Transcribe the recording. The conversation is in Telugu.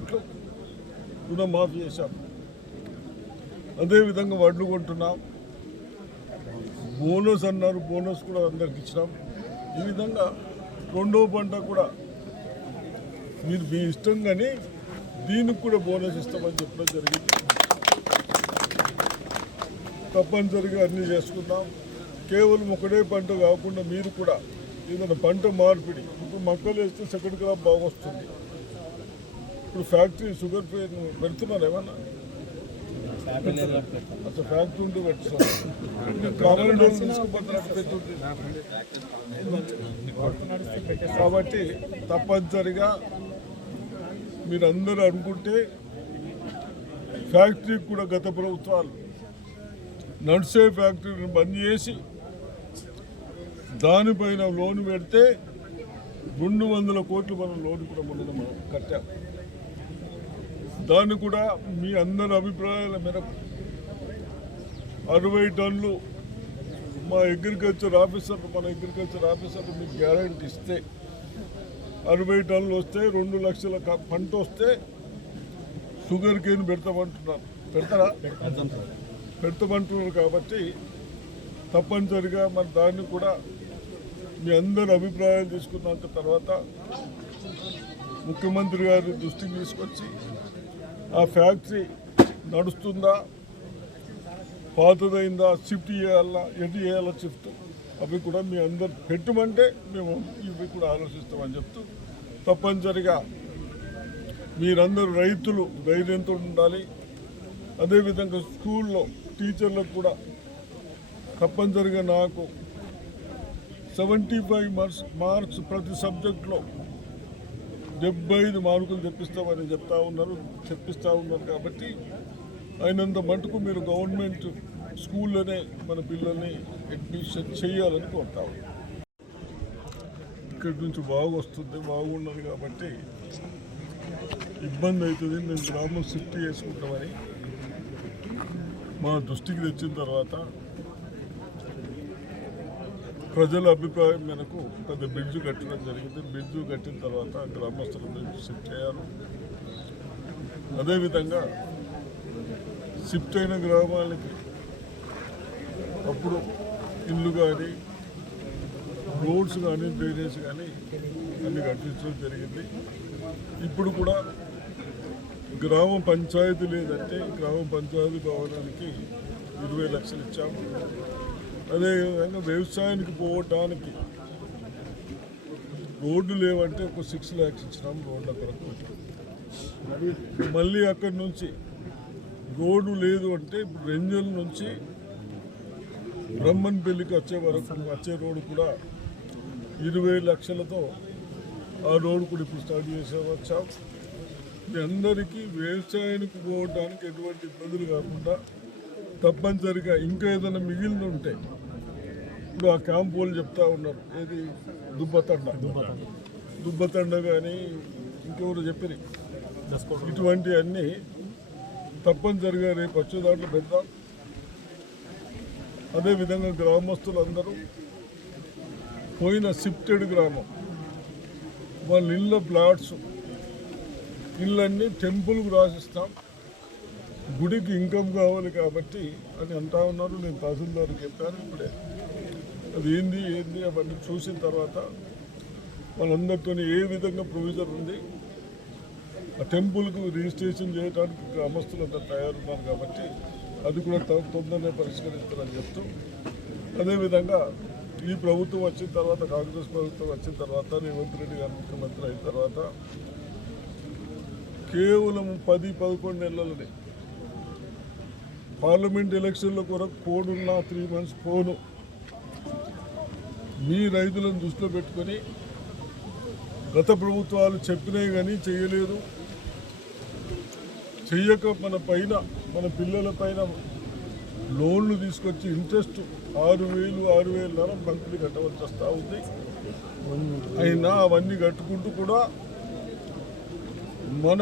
కోట్లు రుణమాఫీ చేశాం. అదేవిధంగా వడ్లు కొంటున్నాం. బోనస్ అన్నారు, బోనస్ కూడా అందరికి ఇచ్చినాం. ఈ విధంగా రెండో పంట కూడా మీరు మీ ఇష్టం కానీ దీనికి కూడా బోనస్ ఇస్తామని చెప్పడం జరిగింది. తప్పనిసరిగా అన్నీ చేసుకున్నాం. కేవలం ఒకటే పంట కాకుండా మీరు కూడా ఏదైనా పంట మార్పిడి, ఇప్పుడు మొక్కలు వేస్తే సెకండ్ క్రాప్ బాగా వస్తుంది. ఇప్పుడు ఫ్యాక్టరీ షుగర్ ఫ్రీ పెడుతున్నారు ఏమన్నా? అసలు ఫ్యాక్టరీ ఉంటే పెట్టున్నారు. కామన్ కాబట్టి తప్పనిసరిగా మీరందరూ అనుకుంటే ఫ్యాక్టరీకి కూడా గత ప్రభుత్వాలు నడిచే ఫ్యాక్టరీని బంద్ చేసి దానిపైన లోన్ పెడితే 200 కోట్లు మనం లోన్ కూడా మనం కట్టాం. దాన్ని కూడా మీ అందరి అభిప్రాయాల మేరకు 60 టన్నులు మన అగ్రికల్చర్ ఆఫీసర్ మీకు గ్యారెంటీ ఇస్తే 60 టన్నులు వస్తే 2 లక్షల పంట వస్తే షుగర్ కేన్ పెడతామంటున్నారు. పెడతామంటున్నారు కాబట్టి తప్పనిసరిగా మరి దాన్ని కూడా మీ అందరి అభిప్రాయాలు తీసుకున్నాక తర్వాత ముఖ్యమంత్రి గారి దృష్టికి తీసుకొచ్చి ఆ ఫ్యాక్టరీ నడుస్తుందా, పాతదైందా, షిఫ్ట్ చేయాలా, ఎటు చేయాలా షిఫ్ట్, అవి కూడా మీ అందరు పెట్టమంటే మేము ఇవి కూడా ఆలోచిస్తామని చెప్తూ తప్పనిసరిగా మీరందరూ రైతులు ధైర్యంతో ఉండాలి. అదేవిధంగా స్కూల్లో టీచర్లకు కూడా తప్పనిసరిగా నాకు 75 మార్క్స్ ప్రతి సబ్జెక్టులో 75 మార్కులు తెప్పిస్తామని చెప్పిస్తూ ఉన్నారు కాబట్టి అయినంత మటుకు మీరు గవర్నమెంట్ స్కూల్లోనే మన పిల్లల్ని అడ్మిషన్ చేయాలని కోరుతా ఉన్నాం. ఇక్కడి నుంచి బాగున్నది కాబట్టి ఇబ్బంది అవుతుంది. మేము గ్రామం షిఫ్ట్ చేసుకుంటామని మా దృష్టికి తెచ్చిన తర్వాత ప్రజల అభిప్రాయం మేరకు పెద్ద బ్రిడ్జ్ కట్టడం జరిగింది. బ్రిడ్జ్ కట్టిన తర్వాత గ్రామస్తులందరూ షిఫ్ట్ అయ్యారు. అదేవిధంగా షిఫ్ట్ అయిన గ్రామాలకి అప్పుడు ఇల్లు కానీ, రోడ్స్ కానీ, డ్రైనేజ్ కానీ అన్ని కట్టించడం జరిగింది. ఇప్పుడు కూడా గ్రామ పంచాయతీ లేదంటే గ్రామ పంచాయతీ భవనానికి 20 లక్షలు ఇచ్చాము. అదేవిధంగా వ్యవసాయానికి పోవటానికి రోడ్డు లేవంటే ఒక 6 lakhs ఇచ్చినాం రోడ్ల కొరకు. మళ్ళీ అక్కడి నుంచి రోడ్డు లేదు అంటే ఇప్పుడు రెంజల్ నుంచి బ్రహ్మన్పల్లికి వచ్చే రోడ్డు కూడా 20 లక్షలతో ఆ రోడ్డు కూడా ఇప్పుడు స్టార్ట్ వచ్చాం. మీ అందరికీ వ్యవసాయానికి పోవడానికి ఎటువంటి ఇబ్బందులు కాకుండా తప్పనిసరిగా ఇంకా ఏదైనా మిగిలిన ఉంటే ఇప్పుడు ఆ క్యాంప్ వాళ్ళు చెప్తా ఉన్నారు, ఏది దుబ్బతండ కానీ ఇంకెవరు చెప్పిన ఇటువంటి అన్నీ తప్పనిసరిగా రేపు వచ్చే దాంట్లో పెడదాం. అదేవిధంగా గ్రామస్తులందరూ పోయిన షిఫ్టెడ్ గ్రామం వాళ్ళ ఇళ్ళ ప్లాట్స్ ఇళ్ళన్నీ టెంపుల్కు రాసిస్తాం, గుడికి ఇన్కమ్ కావాలి కాబట్టి అని అంటా ఉన్నారు. నేను తహసీల్దార్కి చెప్పాను ఇప్పుడే. అది ఏంది అవన్నీ చూసిన తర్వాత వాళ్ళందరితో ఏ విధంగా ప్రొవిజన్ ఉంది, ఆ టెంపుల్కు రిజిస్ట్రేషన్ చేయడానికి గ్రామస్తులంతా తయారున్నారు కాబట్టి అది కూడా తొందరనే పరిష్కరిస్తారని చెప్తూ, అదేవిధంగా ఈ ప్రభుత్వం వచ్చిన తర్వాత, కాంగ్రెస్ ప్రభుత్వం వచ్చిన తర్వాత, రేవంత్ రెడ్డి గారు ముఖ్యమంత్రి అయిన తర్వాత కేవలం 10-11 నెలలనే పార్లమెంట్ ఎలక్షన్ల కొరకు కోడున్న 3 months పోను మీ రైతులను దృష్టిలో పెట్టుకొని గత ప్రభుత్వాలు చెప్పినాయి కానీ చేయలేదు. చెయ్యక మన పిల్లల పైన లోన్లు తీసుకొచ్చి ఇంట్రెస్ట్ 6,000 మంత్లీ కట్టవలసి వస్తూ ఉంది. అయినా అవన్నీ కట్టుకుంటూ కూడా మన